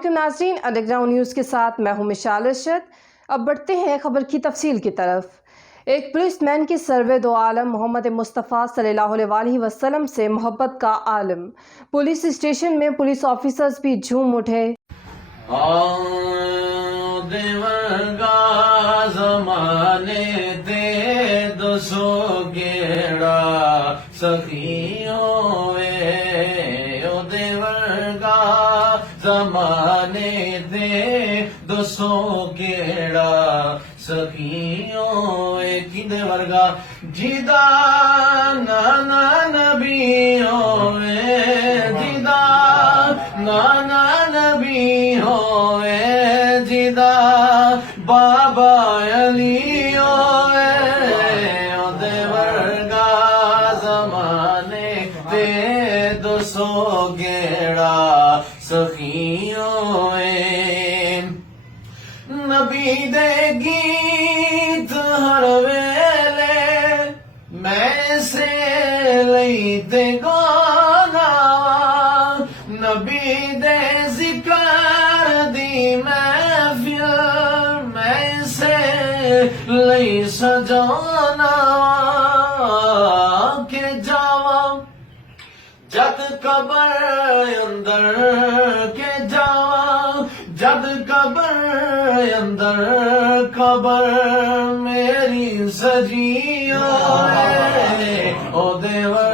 अस्सलामुअलैकुम नाज़रीन, underground news के साथ मैं हूं मिशाल अरशद। अब बढ़ते हैं खबर की तफसील की तरफ। एक पुलिसमैन की सर्वे दो आलम मोहम्मद मुस्तफ़ा सल्लल्लाहु अलैहि वसल्लम से मोहब्बत का आलम। पुलिस स्टेशन में पुलिस ऑफिसर्स भी झूम उठे। ज़माने दे दसो गेड़ा सखियों ज़माने दे दसो गेड़ा सखियों किदे वर्गा जिदा नाना नबियों जिदा नाना नबियों जिदा बाबा अलियो ओदे वर्गा ज़माने दे दसो गेड़ा सखियों नबी दे गीत हर वेले मैं से लईते गाना नबी दे जिक्र दी महफिल मैं से लई सजाना के जावा जद कबर अंदर के जावा जद कबर अंदर कबर मेरी सजियो ओ देवा